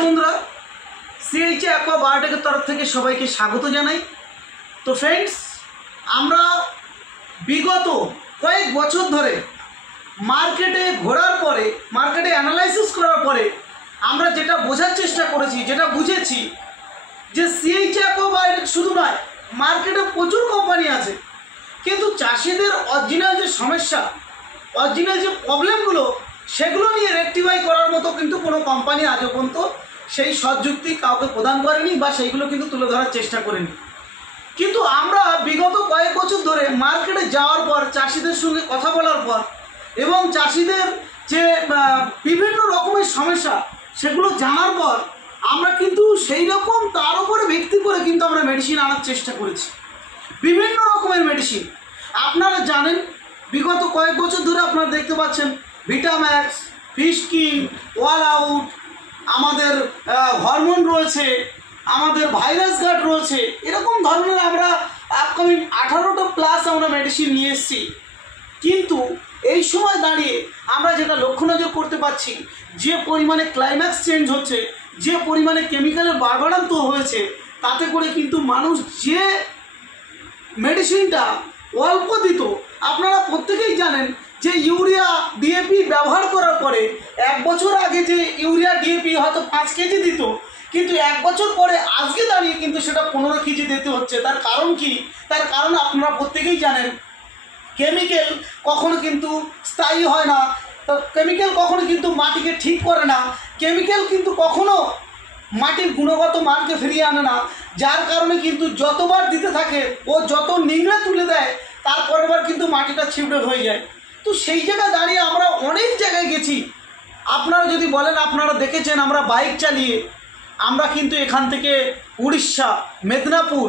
नमस्कार बंधुरा सीएइच एक्वा बायोटेकेर तरफ थेके सबाइके स्वागत जानाई। तो फ्रेंड्स आमरा विगत कयेक बछर धरे मार्केटे घोरार परे मार्केटे एनालाइसिस करार परे आमरा जेटा बोझार चेष्टा करेছি जेटा बुझेছি যে सीएइच एक्वा बायोटेक शुधु नय मार्केटे प्रचुर कोम्पानी आछे किन्तु चाषीदेर अरिजिनल जे समस्या अरिजिनल जे प्रब्लेमगुलो সেগুলো নিয়ে রেকটিফাই করার মতো কিন্তু কোনো কোম্পানি আজও পর্যন্ত সেই সৎযুক্তি কাউকে প্রদান করেনি বা সেইগুলো কিন্তু তুলে ধরার চেষ্টা করেনি। কিন্তু আমরা বিগত কয়েক বছর ধরে মার্কেটে যাওয়ার পর চাষিদের সঙ্গে কথা বলার পর এবং চাষিদের যে বিভিন্ন রকমের সমস্যা সেগুলো জানার পর আমরা কিন্তু সেই রকম তার উপরে ভিত্তি করে কিন্তু আমরা মেডিসিন আনার চেষ্টা করেছি। বিভিন্ন রকমের মেডিসিন আপনারা জানেন বিগত কয়েক বছর ধরে আপনারা দেখতে পাচ্ছেন ভিটাম্যাক্স, ফিশ কিং, ওয়াল আউট, আমাদের হরমোন রয়েছে, আমাদের ভাইরাস গার্ড রয়েছে, এরকম ধরনের আমরা আপকামিং 18টা প্লাস আমরা মেডিসিন নিয়ে এসেছি। কিন্তু এই সময় দাঁড়িয়ে আমরা যেটা লক্ষ্য নজর করতে পারছি যে পরিমাণে ক্লাইম্যাক্স চেঞ্জ হচ্ছে, যে পরিমাণে কেমিক্যালের বাড়বাড়ন্ত হয়েছে, তাতে করে কিন্তু মানুষ যে মেডিসিনটা অল্প দিত, আপনারা প্রত্যেকেই জানেন যে ইউরিয়া ডিএপি ব্যবহার করার পরে এক বছর আগে যে ইউরিয়া ডিএপি হয়তো 5 কেজি দিত, কিন্তু এক বছর পরে আজকে দাঁড়িয়ে কিন্তু সেটা 15 কেজি দিতে হচ্ছে। তার কারণ কি? তার কারণ আপনারা প্রত্যেকেই জানেন কেমিক্যাল কখনো কিন্তু স্থায়ী হয় না, তো কেমিক্যাল কখনো কিন্তু মাটিকে ঠিক করে না, কেমিক্যাল কিন্তু কখনো মাটির গুণগত মানকে ফিরিয়ে আনে না, যার কারণে কিন্তু যতবার দিতে থাকে ও যত নিংড়ে তুলে দেয় তার পরের বার কিন্তু মাটিটা ছিবড়ে হয়ে যায়। তো সেই জায়গায় দাঁড়িয়ে আমরা অনেক জায়গায় গেছি। আপনারা যদি বলেন আপনারা দেখেছেন আমরা বাইক চালিয়ে আমরা কিন্তু এখান থেকে উড়িষ্যা, মেদিনীপুর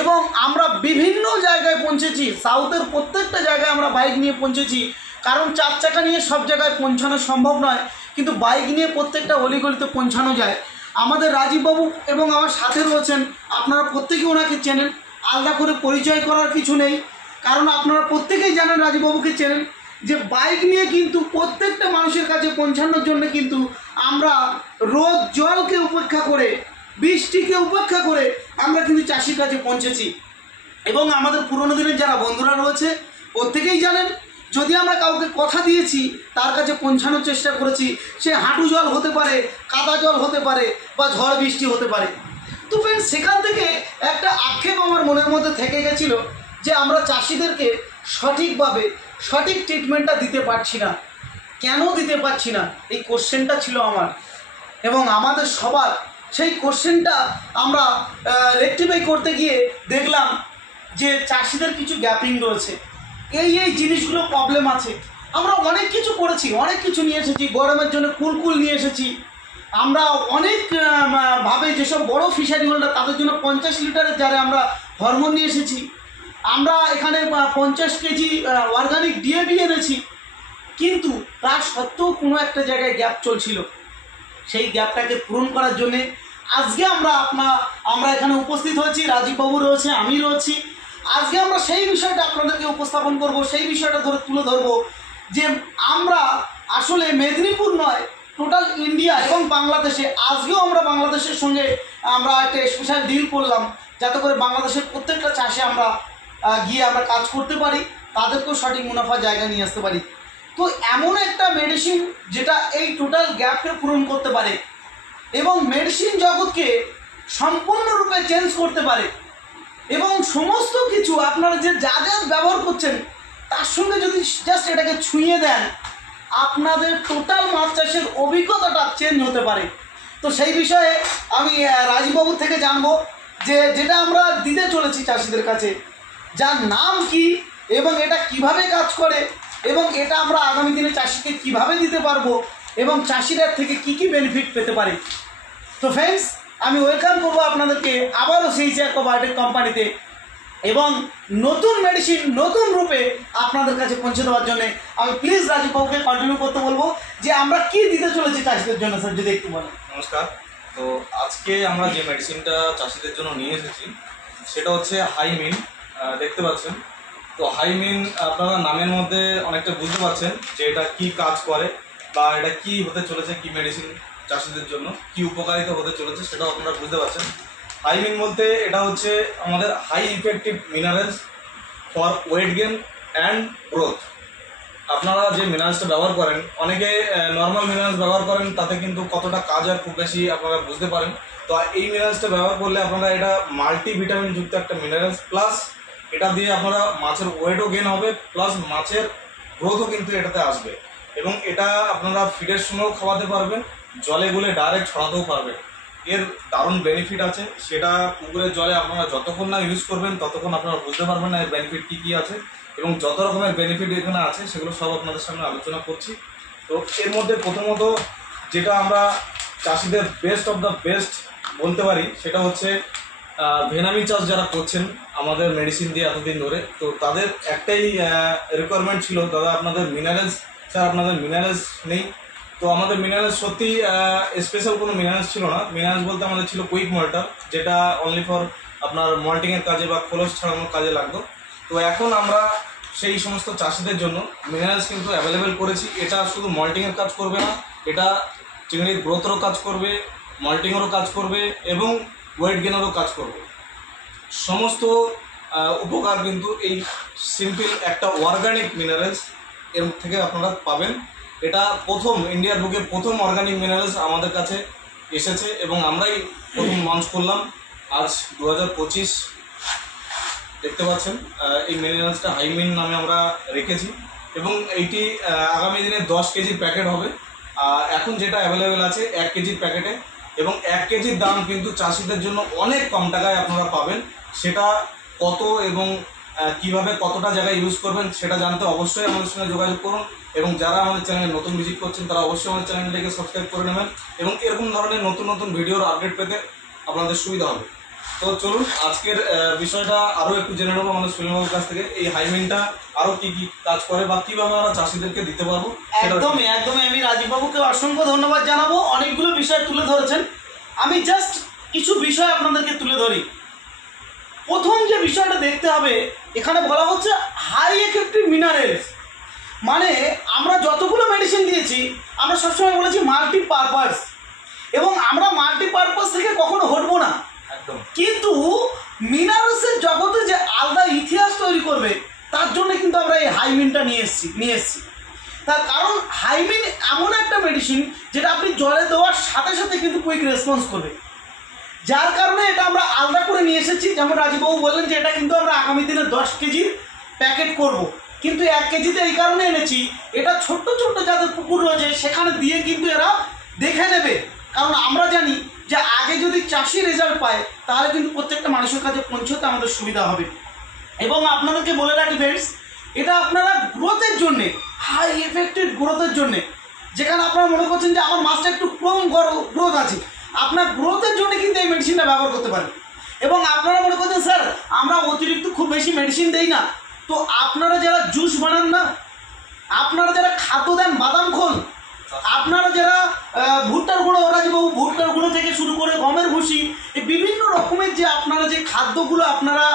এবং আমরা বিভিন্ন জায়গায় পৌঁছেছি। সাউথের প্রত্যেকটা জায়গায় আমরা বাইক নিয়ে পৌঁছেছি, কারণ 4 চাকা নিয়ে সব জায়গায় পৌঁছানো সম্ভব নয়, কিন্তু বাইক নিয়ে প্রত্যেকটা অলিগলিতে পৌঁছানো যায়। আমাদের রাজীববাবু এবং আমার সাথে রয়েছেন, আপনারা প্রত্যেকেই ওনাকে চেনেন, আলাদা করে পরিচয় করার কিছু নেই, কারণ আপনারা প্রত্যেকেই জানেন রাজীববাবুকে চেনেন যে বাইক নিয়ে কিন্তু প্রত্যেকটা মানুষের কাছে পৌঁছানোর জন্য কিন্তু আমরা রোদ জলকে উপেক্ষা করে, বৃষ্টিকে উপেক্ষা করে আমরা কিন্তু চাষির কাছে পৌঁছেছি। এবং আমাদের পুরনো দিনের যারা বন্ধুরা রয়েছে প্রত্যেকেই জানেন, যদি আমরা কাউকে কথা দিয়েছি তার কাছে পৌঁছানোর চেষ্টা করেছি, সে হাঁটু জল হতে পারে, কাদা জল হতে পারে বা ঝড় বৃষ্টি হতে পারে। তো ফ্রেন্ডস সেখান থেকে একটা আক্ষেপ আমার মনের মধ্যে থেকে গেছিলো যে আমরা চাষিদেরকে সঠিকভাবে সঠিক ট্রিটমেন্টটা দিতে পারছি না। কেন দিতে পারছি না এই কোশ্চেনটা ছিল আমার এবং আমাদের সবার। সেই কোশ্চেনটা আমরা রেকটিফাই করতে গিয়ে দেখলাম যে চাষিদের কিছু গ্যাপিং রয়েছে, এই জিনিসগুলো প্রবলেম আছে। আমরা অনেক কিছু করেছি, অনেক কিছু নিয়ে এসেছি, গরমের জন্য কুলকুল নিয়ে এসেছি, আমরা অনেক ভাবে যেসব বড় ফিশারি হোল্ডার তাদের জন্য 50 লিটারের জারে আমরা হরমোন নিয়ে এসেছি, আমরা এখানে 50 কেজি অর্গানিক ডিএপি এনেছি। কিন্তু তার সত্ত্বেও কোনো একটা জায়গায় গ্যাপ চলছিল, সেই গ্যাপটাকে পূরণ করার জন্যে আজকে আমরা এখানে উপস্থিত হয়েছি। রাজীববাবু রয়েছে, আমি রয়েছি। আজকে আমরা সেই বিষয়টা আপনাদেরকে উপস্থাপন করব, সেই বিষয়টা তুলে ধরবো যে আমরা আসলে মেদিনীপুর নয়, টোটাল ইন্ডিয়া এবং বাংলাদেশে, আজকেও আমরা বাংলাদেশের সঙ্গে আমরা একটা স্পেশাল ডিল করলাম যাতে করে বাংলাদেশের প্রত্যেকটা চাষে আমরা গিয়ে আমরা কাজ করতে পারি, তাদেরকেও সঠিক মুনাফা জায়গায় নিয়ে আসতে পারি। তো এমন একটা মেডিসিন যেটা এই টোটাল গ্যাপকে পূরণ করতে পারে এবং মেডিসিন জগৎকে সম্পূর্ণরূপে চেঞ্জ করতে পারে এবং সমস্ত কিছু আপনারা যে যা ব্যবহার করছেন তার সঙ্গে যদি জাস্ট এটাকে ছুঁয়ে দেন, আপনাদের টোটাল মাছ চাষের অভিজ্ঞতাটা চেঞ্জ হতে পারে। তো সেই বিষয়ে আমি রাজীববাবুর থেকে জানবো যে যেটা আমরা দিতে চলেছি চাষিদের কাছে, যার নাম কি এবং এটা কিভাবে কাজ করে এবং এটা আমরা আগামী দিনে চাষিকে কিভাবে দিতে পারবো এবং চাষিদের থেকে কি কি বেনিফিট পেতে পারে। তো ফ্রেন্ডস আমি ওয়েলকাম করবো আপনাদেরকে আবারও CEIC एक्वा बायोटेक কোম্পানিতে এবং নতুন মেডিসিন নতুন রূপে আপনাদের কাছে পৌঁছে দেওয়ার জন্য আমি প্লিজ রাজীববাবুকে কন্টিনিউ করতে বলবো যে আমরা কি দিতে চলেছি চাষিদের জন্য। স্যার যদি একটু বলেন। নমস্কার। তো আজকে আমরা যে মেডিসিনটা চাষিদের জন্য নিয়ে এসেছি সেটা হচ্ছে হাইমিন। দেখতে পাচ্ছেন তো হাইমিন আপনারা নামের মধ্যে অনেকটা বুঝতে পারছেন যে এটা কি কাজ করে বা এটা কি হতে চলেছে, কি মেডিসিন চাষিদের জন্য কি উপকারিতা হতে চলেছে সেটাও আপনারা বুঝতে পারছেন। হাই মিন বলতে এটা হচ্ছে আমাদের high effective minerals for weight gain and growth. আপনারা যে মিনারেলসটা ব্যবহার করেন, অনেকে নর্মাল মিনারেলস ব্যবহার করেন, তাতে কিন্তু কতটা কাজ আর খুব বেশি আপনারা বুঝতে পারেন। তো এই মিনারেলসটা ব্যবহার করলে আপনারা এটা মাল্টিভিটামিন যুক্ত একটা মিনারেলস, প্লাস এটা দিয়ে আপনারা মাছের ওয়েটও গেন হবে, প্লাস মাছের গ্রোথও কিন্তু এটাতে আসবে। এবং এটা আপনারা ফিডের সময়ও খাওয়াতে পারবেন, জলে গুলে ডাইরেক্ট ছড়াতেও পারবেন। এর দারুণ বেনিফিট আছে, সেটা পুকুরের জলে আপনারা যতক্ষণ না ইউজ করবেন ততক্ষণ আপনারা বুঝতে পারবেন না এর বেনিফিট কী কী আছে। এবং যত রকমের বেনিফিট এখানে আছে সেগুলো সব আপনাদের সামনে আলোচনা করছি। তো এর মধ্যে প্রথমত যেটা আমরা চাষিদের বেস্ট অফ দ্য বেস্ট বলতে পারি সেটা হচ্ছে ভেনামি চাষ যারা করছেন আমাদের মেডিসিন দিয়ে এতদিন ধরে, তো তাদের একটাই রিকোয়ারমেন্ট ছিল, দাদা আপনাদের মিনারেলস, স্যার আপনাদের মিনারেলস নেই। তো আমাদের মিনারেলস সত্যি স্পেশাল কোনো মিনারেলস ছিল না। মিনারেলস বলতে আমাদের ছিল কুইক মল্টার, যেটা অনলি ফর আপনার মল্টিংয়ের কাজে বা খোলস ছাড়ানোর কাজে লাগতো। তো এখন আমরা সেই সমস্ত চাষিদের জন্য মিনারেলস কিন্তু অ্যাভেলেবেল করেছি। এটা শুধু মল্টিংয়ের কাজ করবে না, এটা চিংড়ির গ্রোথেরও কাজ করবে, মল্টিংয়েরও কাজ করবে এবং ওয়েট গেনেরও কাজ করবে। সমস্ত উপকার কিন্তু এই সিম্পল একটা অর্গানিক মিনারেলস এর থেকে আপনারা পাবেন। এটা প্রথম ইন্ডিয়ার বুকে প্রথম অর্গানিক মিনারেলস আমাদের কাছে এসেছে এবং আমরাই প্রথম লঞ্চ করলাম আজ 2025। দেখতে পাচ্ছেন এই মিনারেলসটা হাইমিন নামে আমরা রেখেছি এবং এইটি আগামী দিনে 10 কেজির প্যাকেট হবে। এখন যেটা অ্যাভেলেবেল আছে 1 কেজির প্যাকেটে, এবং 1 কেজির দাম কিন্তু চাষিদের জন্য অনেক কম টাকায় আপনারা পাবেন। সেটা কত এবং কিভাবে কতটা জায়গায় ইউজ করবেন সেটা জানতে অবশ্যই আমাদের সঙ্গে যোগাযোগ করুন। এবং যারা আমাদের চ্যানেলে নতুন ভিজিট করছেন তারা অবশ্যই আমাদের চ্যানেলটিকে সাবস্ক্রাইব করে নেবেন এবং এরকম ধরনের নতুন নতুন ভিডিওর আপডেট পেতে আপনাদের সুবিধা হবে। তো চলুন আজকের বিষয়টা আরও একটু জেনে নেবো আমাদের সুনীলবাবুর কাছ থেকে। এই হাইমিনটা আরও কি কি কাজ করে বা কীভাবে আমরা চাষিদেরকে দিতে পারবো। একদমই আমি রাজীববাবুকে অসংখ্য ধন্যবাদ জানাবো, অনেকগুলো বিষয় তুলে ধরেছেন। আমি জাস্ট কিছু বিষয় আপনাদেরকে তুলে ধরি। প্রথম যে বিষয়টা দেখতে হবে, এখানে বলা হচ্ছে হাই এফেক্টিভ মিনারেলস, মানে আমরা যতগুলো মেডিসিন দিয়েছি আমরা সবসময় বলেছি মাল্টিপারপাস, এবং আমরা মাল্টিপারপাস থেকে কখনো হটবো না। একদম। কিন্তু মিনারেলসের জগতে যে আলাদা ইতিহাস তৈরি করবে তার জন্য কিন্তু আমরা এই হাইমিনটা নিয়ে এসেছি। তার কারণ হাইমিন এমন একটা মেডিসিন যেটা আপনি জলে দেওয়ার সাথে সাথে কিন্তু কুইক রেসপন্স করবে, যার কারণে এটা আমরা আলাদা করে নিয়ে এসেছি। যেমন রাজীববাবু বললেন যে এটা কিন্তু আমরা আগামী দিনে 10 কেজির প্যাকেট করব, কিন্তু 1 কেজিতে এই কারণে এনেছি, এটা ছোট্ট ছোট্ট যাদের পুকুর রয়েছে সেখানে দিয়ে কিন্তু এরা দেখে নেবে। কারণ আমরা জানি যে আগে যদি চাষি রেজাল্ট পায় তাহলে কিন্তু প্রত্যেকটা মানুষের কাছে পৌঁছতে আমাদের সুবিধা হবে। এবং আপনাদেরকে বলে রাখি ফ্রেন্ডস, এটা আপনারা গ্রোথের জন্যে, হাই এফেক্টেড গ্রোথের জন্যে, যেখানে আপনারা মনে করছেন যে আমার মাছটা একটু কম গ্রোথ আছে, আপনার গ্রোথের জন্য কিন্তু এই মেডিসিনটা ব্যবহার করতে পারেন। এবং আপনারা মনে করছেন স্যার আমরা অতিরিক্ত খুব বেশি মেডিসিন দেই না, তো আপনারা যারা জুস বানান না, আপনারা যারা খাদ্য দেন বাদাম খোল, আপনারা যারা ভুট্টার গুঁড়ো, রাজীববাবু ভুট্টার গুঁড়ো থেকে শুরু করে গমের ভুসি, এই বিভিন্ন রকমের যে আপনারা যে খাদ্যগুলো আপনারা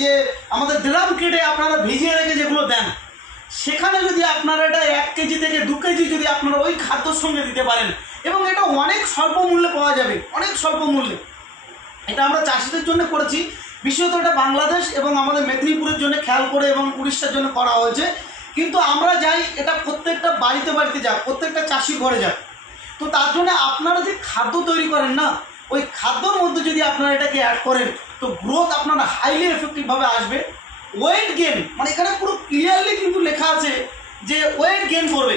যে আমাদের ড্রাম কেটে আপনারা ভিজিয়ে রেখে যেগুলো দেন, সেখানে যদি আপনারা এটা 1 কেজি থেকে 2 কেজি যদি আপনারা ওই খাদ্যর সঙ্গে দিতে পারেন, এবং এটা অনেক স্বল্প মূল্যে পাওয়া যাবে, অনেক স্বল্প মূল্যে। এটা আমরা চাষিদের জন্য করেছি, বিশেষত এটা বাংলাদেশ এবং আমাদের মেদিনীপুরের জন্য খেয়াল করে এবং উড়িষ্যার জন্য করা হয়েছে। কিন্তু আমরা যাই এটা প্রত্যেকটা বাড়িতে বাড়িতে যাক, প্রত্যেকটা চাষির ঘরে যাক। তো তার জন্য আপনারা যে খাদ্য তৈরি করেন না, ওই খাদ্যর মধ্যে যদি আপনারা এটাকে অ্যাড করেন তো গ্রোথ আপনারা হাইলি এফেক্টিভভাবে আসবে। ওয়েট গেন, মানে এখানে পুরো ক্লিয়ারলি কিন্তু লেখা আছে যে ওয়েট গেন করবে।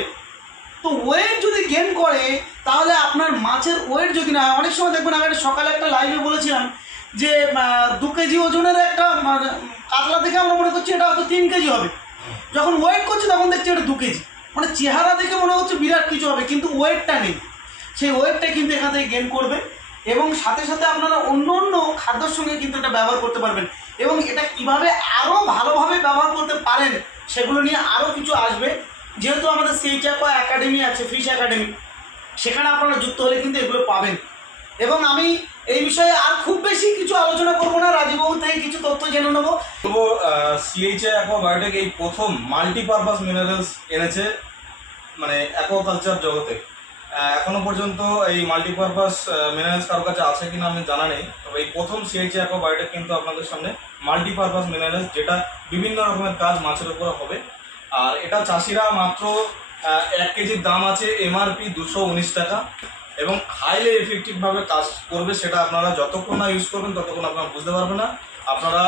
তো ওয়েট যদি গেন করে তাহলে আপনার মাছের ওয়েট যদি না হয়, অনেক সময় দেখবেন আমি একটা সকালে একটা লাইভে বলেছিলাম যে 2 কেজি ওজনের একটা কাতলা থেকে আমরা মনে করছি এটা হয়তো 3 কেজি হবে, যখন ওয়েট করছি তখন দেখছি এটা 2 কেজি, মানে চেহারা দেখে মনে হচ্ছে বিরাট কিছু হবে কিন্তু ওয়েটটা নেই। সেই ওয়েটটা কিন্তু এখান থেকে গেন করবে এবং সাথে সাথে আপনারা অন্য অন্য খাদ্যর সঙ্গে কিন্তু এটা ব্যবহার করতে পারবেন। এবং এটা কীভাবে আরও ভালোভাবে ব্যবহার করতে পারেন সেগুলো নিয়ে আরও কিছু আসবে। যেহেতু আমাদের CH Aqua একাডেমি আছে, ফিশ একাডেমি, সেখানে আপনারা যুক্ত হলে কিন্তু এগুলো পাবেন। এবং আমি এই বিষয়ে আর খুব বেশি কিছু আলোচনা করবো না, রাজীববাবু থেকে কিছু তথ্য জেনে নেবো। তবু CH Aqua বায়োটেক এই প্রথম মাল্টিপারপাস মিনারেলস এনেছে মানে অ্যাকোয়াকালচার জগতে। এখনো পর্যন্ত এই মাল্টিপারপাস মিনারেলস কারোর কাছে আছে কিনা আমি জানা নেই, তবে এই প্রথম সিএইচএ অ্যাকোয়াবায়োটেক কিন্তু আপনাদের সামনে মাল্টিপারপাস মিনারেলস, যেটা বিভিন্ন রকমের কাজ মাছের উপরে হবে। আর এটা চাষিরা মাত্র 1 কেজির দাম আছে এমআরপি 219 টাকা, এবং হাইলি এফেক্টিভভাবে কাজ করবে। সেটা আপনারা যতক্ষণ না ইউজ করবেন ততক্ষণ আপনারা বুঝতে পারবেন না। আপনারা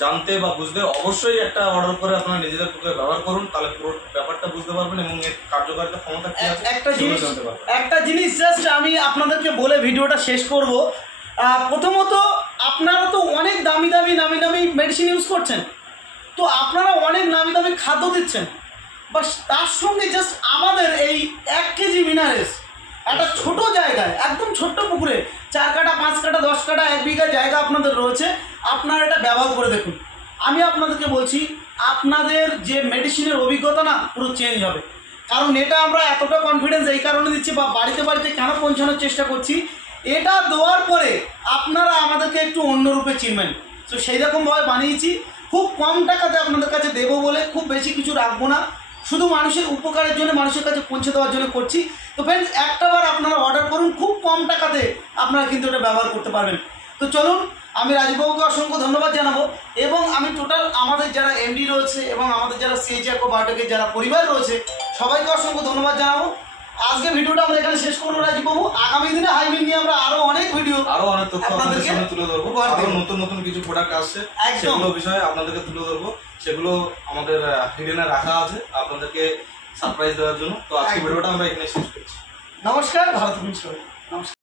জানতে বা বুঝতে অবশ্যই একটা অর্ডার করে আপনারা নিজেদের পক্ষে ব্যবহার করুন, তাহলে পুরো ব্যাপারটা বুঝতে পারবেন এবং এর কার্যকারিতা ক্ষমতা কি আছে একটা জিনিস জাস্ট আমি আপনাদেরকে বলে ভিডিওটা শেষ করব। প্রথমত আপনারা তো অনেক দামি দামি মেডিসিন ইউজ করছেন, তো আপনারা অনেক নামি দামি খাদ্য দিচ্ছেন, বাস তার সঙ্গে জাস্ট আমাদের এই 1 কেজি মিনারেলস একটা ছোট জায়গায়, একদম ছোট্ট পুকুরে 4 কাঠা 5 কাঠা 10 কাঠা 1 বিঘা জায়গা আপনাদের রয়েছে, আপনারা এটা ব্যবহার করে দেখুন। আমি আপনাদেরকে বলছি আপনাদের যে মেডিসিনের অভিজ্ঞতা না পুরো চেঞ্জ হবে। কারণ এটা আমরা এতটা কনফিডেন্স এই কারণে দিচ্ছি বা বাড়িতে বাড়িতে কেন পৌঁছানোর চেষ্টা করছি, এটা দেওয়ার পরে আপনারা আমাদেরকে একটু অন্য রূপে চিনবেন। তো সেই রকমভাবে বানিয়েছি, খুব কম টাকাতে আপনাদের কাছে দেবো বলে খুব বেশি কিছু রাখবো না, শুধু মানুষের উপকারের জন্য, মানুষের কাছে পৌঁছে দেওয়ার জন্য করছি। তো ফ্রেন্ডস, একটাবার আপনারা অর্ডার করুন, খুব কম টাকাতে আপনারা কিন্তু এটা ব্যবহার করতে পারবেন। তো চলুন, আমি রাজবাবুকে অসংখ্য ধন্যবাদ জানাবো, এবং আমি টোটাল আমাদের যারা এমডি রয়েছে এবং আমাদের যারা সিএইচএ অ্যাকোয়াবায়োটেকের যারা পরিবার রয়েছে সবাইকে অসংখ্য ধন্যবাদ জানাবো। আজকে ভিডিওটা আমরা এখানে শেষ করবো রাজবাবু। আগামী দিনে হাইবিন নিয়ে আমরা আরো অনেক ভিডিও, আরো অনেক তথ্য আপনাদের সামনে তুলে ধরবো। আরো নতুন নতুন কিছু প্রোডাক্ট আসছে, সেগুলো বিষয়ে আপনাদেরকে তুলে ধরবো। সেগুলো আমাদের হিডেনে রাখা আছে আপনাদেরকে সারপ্রাইজ দেওয়ার জন্য। তো আজকে ভিডিওটা আমরা এখানে শেষ করছি। নমস্কার, ভালো থাকুন সবাই। নমস্কার।